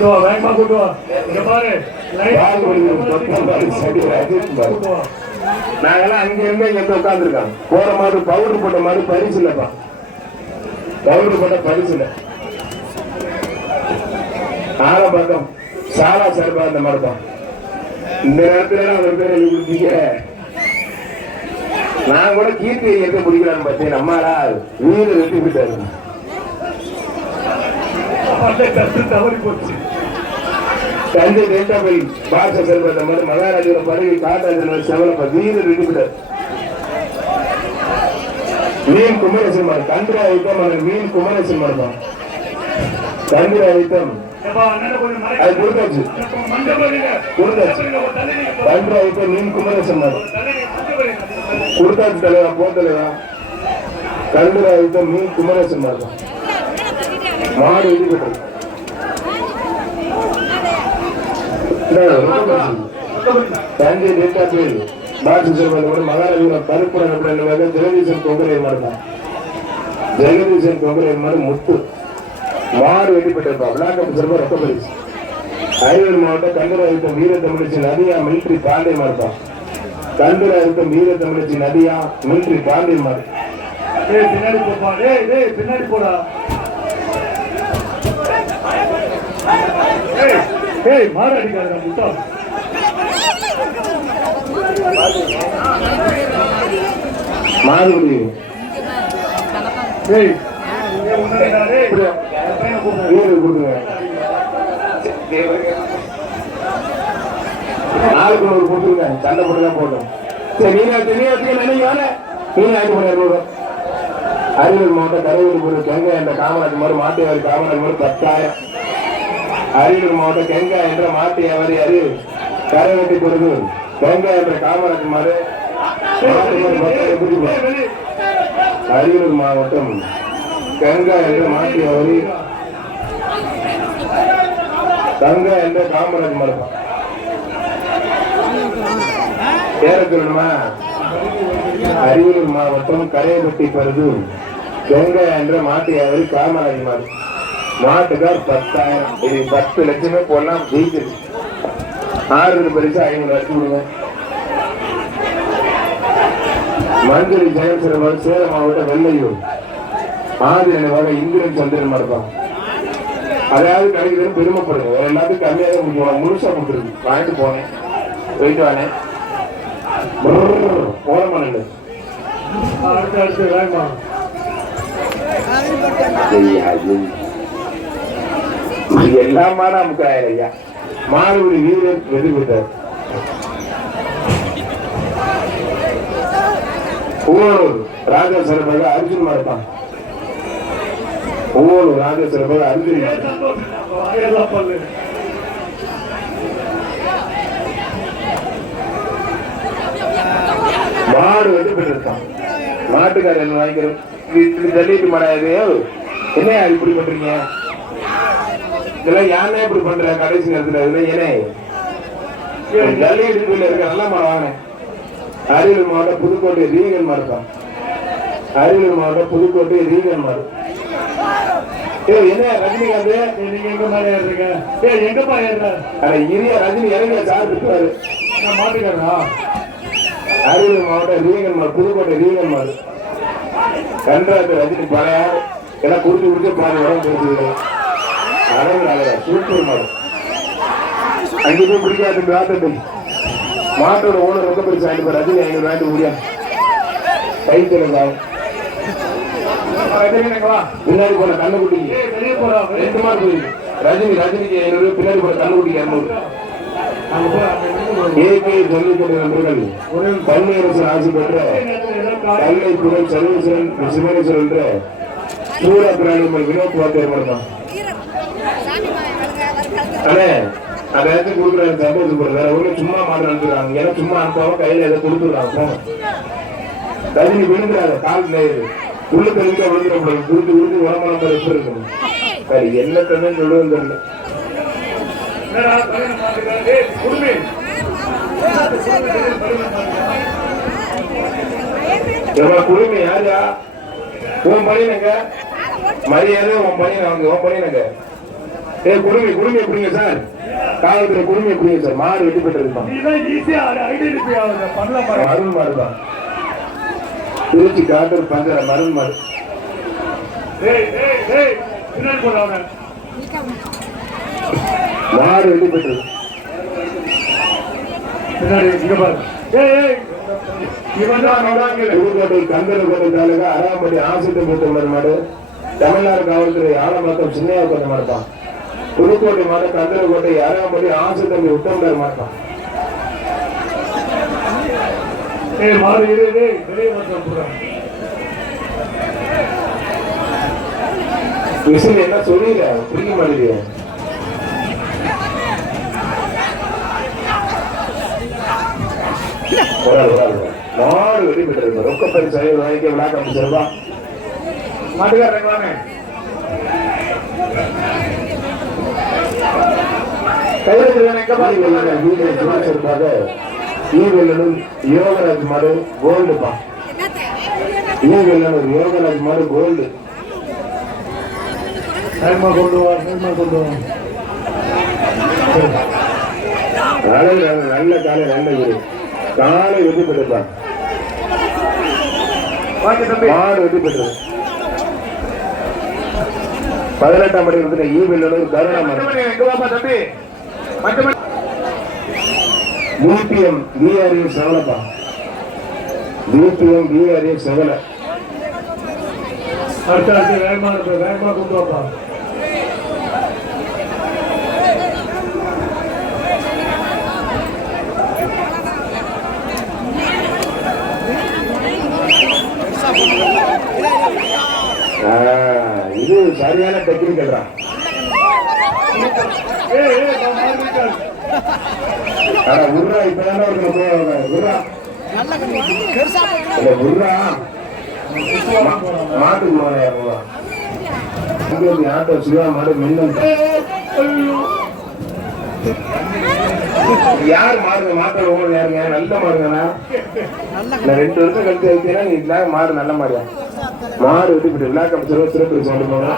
வேகமா கூட்டு வா. இங்க பாரு நாங்கெல்லாம் அங்க இருந்து இங்க உட்காந்துருக்கோம். போற மாதிரி பவுடர் போட்ட மாதிரி பரிசு இல்லப்பா. பவுடர் போட்ட பரிசு இல்ல. ஆலப்பக்கம் சாலா சார்பா அந்த மாதிரிதான். இந்த நேரத்துல ஒரு பேர் எழுதி கொடுத்தீங்க. நான் கூட கீர்த்தி எங்க பிடிக்கலான்னு பார்த்தேன். நம்மளா வீடு வெட்டி விட்டாரு. தவறி போச்சு. தஞ்சை டேட்டாபை பாச செல்வந்த மாதிரி மகாராஜோட பதவி காட்டாஜன் செவலப்ப வீடு வெட்டி விட்டார். மீன் குமரேசன் மாதிரி கந்திரா ஐட்டம் மீன் குமரேசன் மாதிரி தான். கந்திரா ஐட்டம் அது கொடுத்தாச்சு. கந்திரா ஐட்டம் மீன் குமரேசன் மாதிரி கொடுத்தாச்சு. தலைவா போ தலைவா. கந்திரா ஐட்டம் மீன் குமரேசன் மாதிரி தான். மாடு வெட்டி விட்டது. தஞ்சை டேட்டாபை பாச செல்வந்த மகாராஜோட கருப்புடன் ஜெகதீசன் கொங்குரையர் மாதிரி தான். ஜெகதீசன் கொங்குரையர் மாதிரி முத்து மாடு வெட்டிப்பட்டிருப்பா. விளாக்கம் செல்வ ரத்த பரிசு. அரியலூர் மாவட்டம் கந்தராயுத்தம் வீர தமிழச்சி நதியா மிலிட்ரி பாண்டியமா இருப்பான். கந்தராயுத்தம் வீர தமிழச்சி நதியா மிலிட்ரி பாண்டியமா இருக்கு. பின்னாடி போப்பா. பின்னாடி போடா. மாடு அடிக்காத முட்டா. மாடுபடி நாளுக்கு ஒரு கொடுத்துருங்க. சண்டை போட்டுதான் போட்டோம். சரி நீங்க நினைக்கான நீங்க ஆயிட்டு போன அரியலூர் மாவட்டம் கரையூர் கெங்கா என்ற காமராஜ் மாதிரி மாட்டு வியாபாரி காமராஜ் மாதிரி 10,000. அரியலூர் மாவட்டம் கெங்கா என்ற மாட்டு வியாபாரி அது கரை வெட்டி பொருது கெங்கா என்ற காமராஜ் மாதிரி அரியலூர் மாவட்டம் கங்கா என்ற மாட்டு வியாபாரி கங்கா என்ற காமராஜ் மரபம் ஏறக்கணுமா. அரியலூர் மாவட்டம் கரையப்பட்டி பருது கங்கா என்ற மாட்டு வியாபாரி காமராஜ் மாதிரி மாட்டுக்கார் 10,000. இது 10 லட்சமே போடலாம். ஜெயிச்சிருச்சு. 6 பரிசு 500 லட்சம் கொடுங்க. மஞ்சள் ஜெயசிரவர் சேலம் மாவட்டம் வெள்ளையூர் ஆதி நினைவாக இந்திரன் சந்திரன் மரபம். அதாவது கிடைக்கிறதுன்னு பெருமைப்படுங்க. வேற எல்லாத்துக்கும் கம்மியாக முடியும். முழுசா கொடுத்துருக்கு. வாங்கிட்டு போனேன். போயிட்டு வானேன். போன பண்ணு அடுத்து வேகமா. எல்லாமா நமக்கு ஐயா மாறுபடி வீரர் வெற்றி பெற்றார். ஊழூர் ராஜா சிறப்பாக அர்ஜுன் மரத்தான். ஊழூர் ராஜா சிறப்பாக அர்ஜுன் மாடு வெற்றி பெற்றிருக்கான். மாட்டுக்காரர் என்ன வாங்கிக்கிறோம். தள்ளிட்டு மாடாது. என்ன இப்படி பண்றீங்க? இதெல்லாம் யானே இப்படி பண்ற கடைசி நேரத்துல? இதுல ஏனே ஜல்லிக்கட்டு இருக்க நல்ல மரம் வாங்கினேன். அரியலூர் மாவட்டம் புதுக்கோட்டை ரீகன் மரத்தான். அரியலூர் மாவட்டம் புதுக்கோட்டை ரீகன் மரம். என்ன ரஜினிகாந்த் நீங்க எங்க மேல ஏறுறீங்க? எங்கப்பா ஏறுற? இரிய ரஜினி இறங்கிய சார் இருக்காரு. மாட்டுக்காரா? அரியலூர் மாவட்டம் ரீகன் மரம் புதுக்கோட்டை ரீகன் மரம். கன்றாத்து ரஜினி பழைய எல்லாம் குடிச்சு குடிச்சு பாதி உடம்பு பேசுது. சூப்பர் மாடு. அங்கே போய் பிடிக்காது. ராத்தட்டு மாட்டோட ஓனர் ரொம்ப பெருசு ஆயிட்டு ரஜினி 500 வாங்கிட்டு முடியாது. கைத்தல பின்னாடி போன கண்ணுக்குட்டிக்கு 2 மார்க் போயிருக்கு. ரஜினிக்கு 500, பின்னாடி போன கண்ணுக்குட்டிக்கு 200. ஏகே ஜல்லிக்கட்டு நண்பர்கள் பன்னீரசன் ஆட்சி பெற்ற கல்லை புகழ் சர்வேஸ்வரன் சிவனேஸ்வரன் என்ற சூர பிராணிமல் வினோத் வாத்தியார் மரத்தான். அண்ணே அந்த இடத்துக்கு கொடுக்குறாங்க. சந்தோஷப்படுறது வேற ஒண்ணு சும்மா மாடு அனுப்புறாங்க. ஏன்னா சும்மா அனுப்பாம கையில எதை கொடுத்துடுறாங்க. போங்க ரஜினி விழுந்துறாங்க. கால் நேரு உள்ள தெரிவிக்க விழுந்துடக்கூடாது. குருத்து உறுதி உடம்புலாம் எப்படி இருக்கணும். சரி என்ன கண்ணு சொல்லுவது தெரியல. குடுமை யாரா உன் பணியனங்க மரியாதை உன் பணியன் அவங்க உன் பணியனங்க குடுமி எப்படிங்க சார்? காவல்துறை குடுமி எப்படிங்க சார்? மாடு வெட்டி பெற்றிருப்பான். நீதான் ஈஸியா ஐடென்டிஃபை ஆகுது. பண்ணல பாரு. மருள் மாடு தான். திருச்சி காட்டூர் பஞ்சர மருள் மாடு. பின்னாடி போடுறாங்க. மாடு வெட்டி பெற்றது. பின்னாடி இங்க பாரு. இவன் தான் புதுக்கோட்டை கந்தரகோட்டை தாலுகா அராம்பட்டி ஆசிட்டு போட்டு மாடு. தமிழ்நாடு காவல்துறை ஆலமக்கம் சின்னையா கொண்ட மாடுதான். புதுக்கோட்டை மாடு கந்தரகோட்டை அராம்பட்டி ஆசிட்டு உத்தமர் மாடுதான். மாடு வெளியே வந்து விசில் என்ன சொல்லிட பிடிக்க மாட்டேங்க. மாடு வெட்டி பெற்றிருக்க ரொக்க பரிசு வாங்கிக்க விழாக்க அமைச்சிருப்பா. மாட்டுக்காரங்க வாங்க. யோகராஜ் மாடு கோல்டுப்பா. யோகராஜ் மாடு கோல்டு. கொண்டு வா. நல்ல காலை நல்ல வீடு காலை வெட்டி பெற்றிருப்பான். மாடு வெட்டி பெற்றது. 18ஆம் படி வந்து ஈவில்லூர் கருணா பிபிஎம் பிஆர்ஏ செவலப்பா. பிபிஎம் பிஆர்ஏ செவல. அடுத்து வேகமா கொண்டு வாப்பா. இது சரியான டெக்னிக்கல் தான். உர்ரா இப்பதான் மாட்டுக்கு ஆட்டோ சிவா மாடு மின்னல். யாரு மாடுங்க? மாட்டோட ஓனர் யாருங்க? நல்ல மாடுங்கண்ணா. 2 வருஷம் கழிச்சு வைத்தீங்கன்னா நீ மாடு நல்ல மாடுயா. மாடு விட்டு விட்டு விழா கமிச்சர் சிறப்பு கொண்டு போங்க.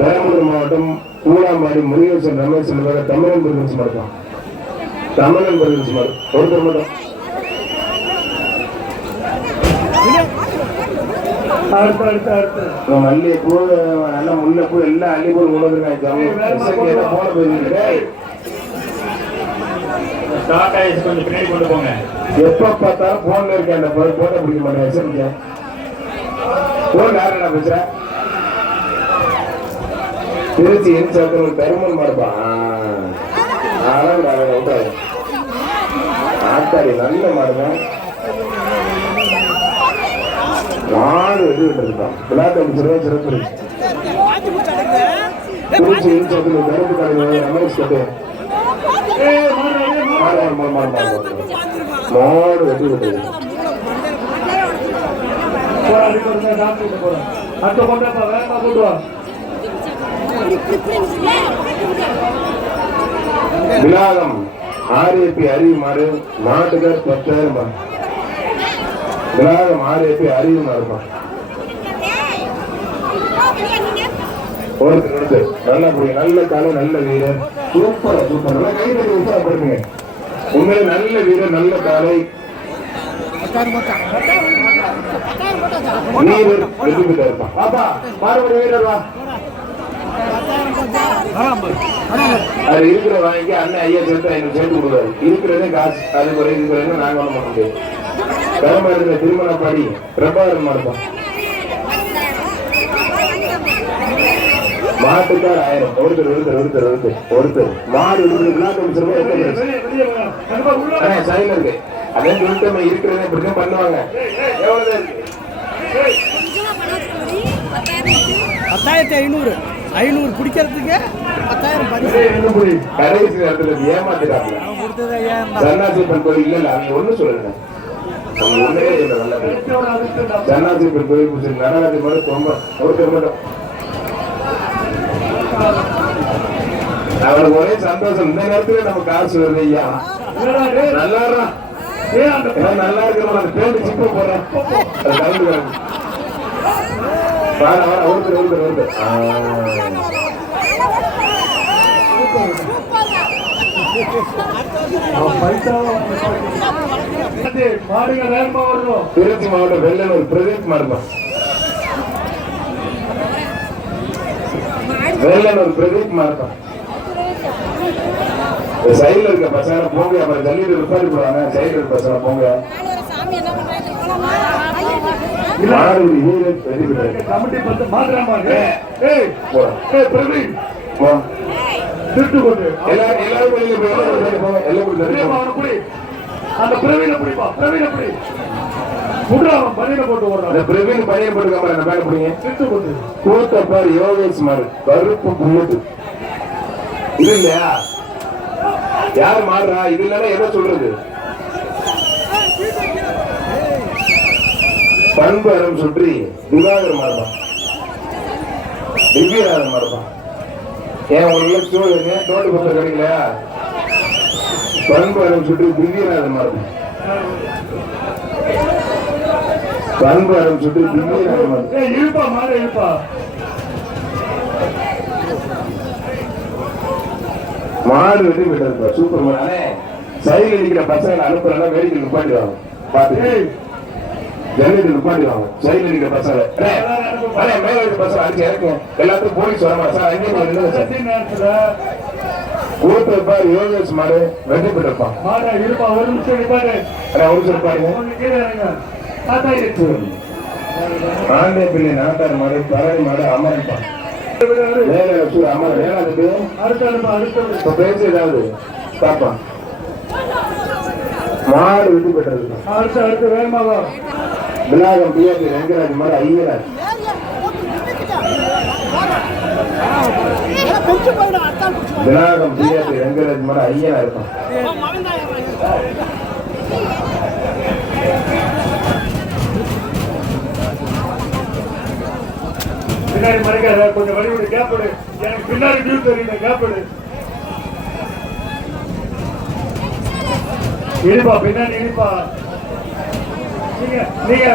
பெரம்பலூர் மாவட்டம் கூலாம்பாடி முருகேசன் ரமேஷ் தமிழன் பிரதேசம் மாடுதான். தமிழன் பிரதேசம் மாடு ஒருத்தர் மட்டும். மல்லிகைப்பூ நல்ல முல்லைப்பூ எல்லாம் அள்ளிப்பூ உணவுங்க. போன போயிருக்கேன். எப்ப பார்த்தாலும் போன்ல இருக்கேன். அந்த போட்டோ பிடிக்க மாட்டேன். சரிங்க போன் யாரா பேசுற? திருச்சி எரிச்சாக்கு பெருமன் மாடுப்பா. ஆத்தாடி நல்ல மாடுங்க. மாடு வெட்டி விட்டுருக்கான். விளையாட்டு அமைச்சர் சிறப்பு. திருச்சி எரிச்சாக்கு கருப்பு கடை ரமேஷ் கட்டு மாடு வெட்டி விட்டது. விலாகம் ஆர்ஏபி அறிவு மாடு மாட்டுக்கார் 10,000. விலாகம் ஆர்ஏபி அறிவு மாடுமா. ஒருத்தர் நல்லா புரியுங்க. நல்ல காலை நல்ல வீரர். சூப்பரா சூப்பர். நல்லா கை தட்டி உற்சாகப்படுத்துங்க. உண்மையில நல்ல வீரர் நல்ல காலை வீரர் வெற்றி பெற்று இருப்பான். பாப்பா மறுபடியும் வீரர் வா. அது இருக்கிற வாங்கி அண்ணன் ஐயா சேர்த்து எனக்கு சேர்த்து கொடுக்குறாரு. இருக்கிறதே காசு. அது குறை இருக்கிறது நாங்க ஒண்ணு பண்ண முடியாது. கருமாடு திருமணப்பாடி பிரபாகரன் மாடுப்பான். மாட்டுக்கார் 1000. ஒருத்தர் மாடு சைல இருக்கு. அதே சொல்லிட்டு இருக்கிறதே இப்படிதான் பண்ணுவாங்க. 10,500 பிடிக்கிறதுக்கு 10,000 கடைசி நேரத்துல ஏமாத்திட்டாங்க. சன்னாசிப்பன் கோயில் இல்ல அவங்க ஒண்ணு சொல்லுங்க. ஒன்னே சொல்ல நல்ல சன்னாசிப்பன் கோயில் நடராஜ மாதிரி ரொம்ப ஒருத்தர் மட்டும் அவருக்கு ஒரே சந்தோஷம். இந்த நேரத்துல நம்ம காசு வருது. ஐயா நல்லா நல்லா இருக்கிறோம். அந்த பேருந்து சிப்ப போடுறோம். வர வர ஒருத்தர் மாடுங்க வேகமா வரணும். திருச்சி மாவட்டம் வெள்ளலூர் பிரதீப் மாடுதான். வெள்ளலூர் பிரதீப் மாடுதான். சைடுல இருக்க பசங்க போங்க, அப்புறம் ஜல்லிட்டு ரிப்பேர் போடுவாங்க. சைடுல இருக்க பசங்க போங்க. மாடுபடி வீரர் வெற்றி கமிட்டி பத்து மாத்திரமா பிரவீன் போ. திருட்டு கொண்டு எல்லாரும் வெளியில போங்க. எல்லாம் புடி அந்த பிரவீனை பிடிப்பா. பிரவீனை பிடி முடுறான் பனியனை போட்டு ஓடுறான். அந்த பிரவீன் பனியன் போட்டு காமரா நான் பேர பிடிங்க. திருட்டு கொண்டு கூத்தப்பார் யோகேஷ் மாடு கருப்பு புல்லட்டு இது இல்லையா? யாரு மாடுறா? இது இல்லைன்னா என்ன சொல்றது? பண்பு அறம் சுற்றி திவாகர் மாடுதான். திவ்யராஜன் மாடுதான். ஏன் உங்களுக்கு சூழலுங்க தோட்டு பத்திரம் கிடைக்கலையா? பண்பு அறம் சுற்றி திவ்யராஜன் மாடுதான். பண்பு அறம் சுற்றி திவ்யராஜன் மாடு. இழுப்பா மாடு இழுப்பா. மாடு வெட்டி விட்டது சூப்பர் மாடு. சைடில் இருக்கிற பசங்களை அனுப்புறா வேடிக்கை நிப்பாட்டிடுவாங்க. பாத்து ஜல்லிட்டு நிப்பாட்டிடுவாங்க. சைடில் இருக்கிற பசங்களை மேல இருக்கிற பசங்க அடிச்சு இறக்கும். எல்லாத்துக்கும் போலீஸ் வரமா சார்? அங்கேயும் கூத்தப்பார் யோகேஷ் மாடு வெட்டி விட்டுருப்பான். மாடா இருப்பா. ஒரு நிமிஷம் நிப்பாடு. ஒரு நிமிஷம் பாருங்க. ஆண்டே பிள்ளை நாட்டார் மாடு பறவை மாடு அமரன்பான். அமரன் ஏழாவது அடுத்த பேச்சு ஏதாவது பாப்பான். மாடு விட்டு பெற்றது. அடுத்து வேகமாக விநாயகம் பிஆர்டி ரங்கராஜ் மாடு ஐயராஜ். விநாயகம் பிஆர்டி ரங்கராஜ் மாடு ஐயனா இருப்பான். பின்னாடி மறைக்காத. கொஞ்சம் வழி விடு. கேப்படு. எனக்கு பின்னாடி வியூ தெரியுங்க. கேப்படு இழுப்பா. பின்னாடி இழுப்பா. நீங்க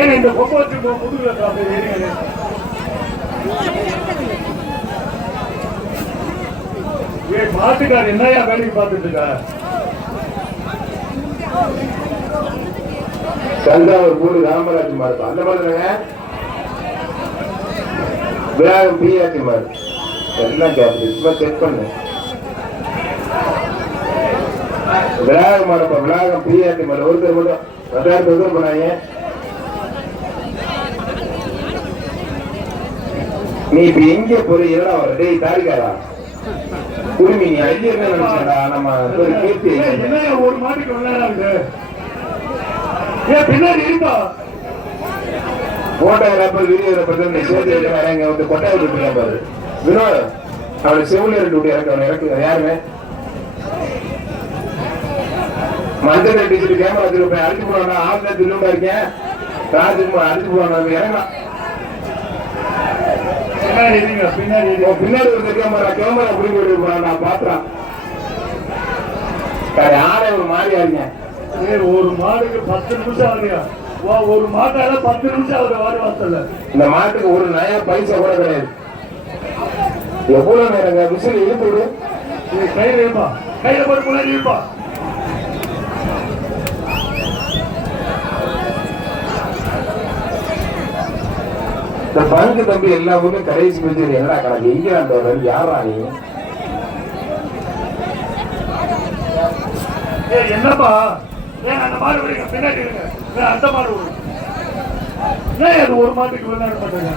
ஏன் இந்த பொம்மை வச்சு முதுகுல மாட்டுக்கார் என்னையா வேலைக்கு பார்த்துட்டு இருக்க? தஞ்சாவூர் பூரி ராமராஜ் மாடு அந்த மாதிரி விநாயகம் பிஆர்டி மாடு எல்லாம் கேட்குது. சும்மா செக் பண்ணு. விநாயகம் மாடப்பா. விநாயகம் பிஆர்டி மாடு ஒருத்தர் மட்டும் 10,000 பண்ணாங்க. நீ இப்ப எங்க போற? என்னடா வர? டேய் தாரிக்காரா குருமி, நீ ஐயா என்ன நினைச்சா? நம்ம கேட்டு என்ன ஒரு மாட்டுக்கு விளையாடாங்க. ஏன் பின்னாடி இருப்பா. போட்டோகிராஃபர் வீடியோகிராஃபர் நீ சேர்த்து இறங்க வந்து கொட்டாய் விட்டுருக்கேன் பாரு. வினோத் அவளை செவிலியர் டியூட்டி இறக்க யாருங்க? மஞ்சள் டிஜிட்டு கேமரா வச்சிருப்பேன். அடிச்சு போனா ஆளுநர் திரும்ப இருக்கேன். ராஜ்குமார் அடிச்சு போனா இறங்கலாம். பின்னாடி ஒரு கேமரா புரிஞ்சு விட்டு நான் பாத்துறேன். ஆளை ஒரு மாதிரியா இருக்கேன். ஒரு மாடுக்கு 10 நிமிஷம் ஆகுறியா? ஒரு மாட்டால 10 நிமிஷம் ஆகுது வாரி வாசல்ல. இந்த மாட்டுக்கு ஒரு நயா பைசா கூட கிடையாது. எவ்வளவு நேரங்க விசில் இழுத்து விடு. கையில இருப்பா. கையில போட்டு முன்னாடி இருப்பா. இந்த பங்கு தம்பி எல்லாருமே கடைசி பேச்சு என்னடா கணக்கு எங்க யாரா நீ? என்னப்பா? ஏன் அந்த மாடு விடுங்க. பின்னாடி இருங்க. அந்த மாடு விடுங்க. ஏன் அது ஒரு மாட்டுக்கு விளையாட மாட்டேங்க?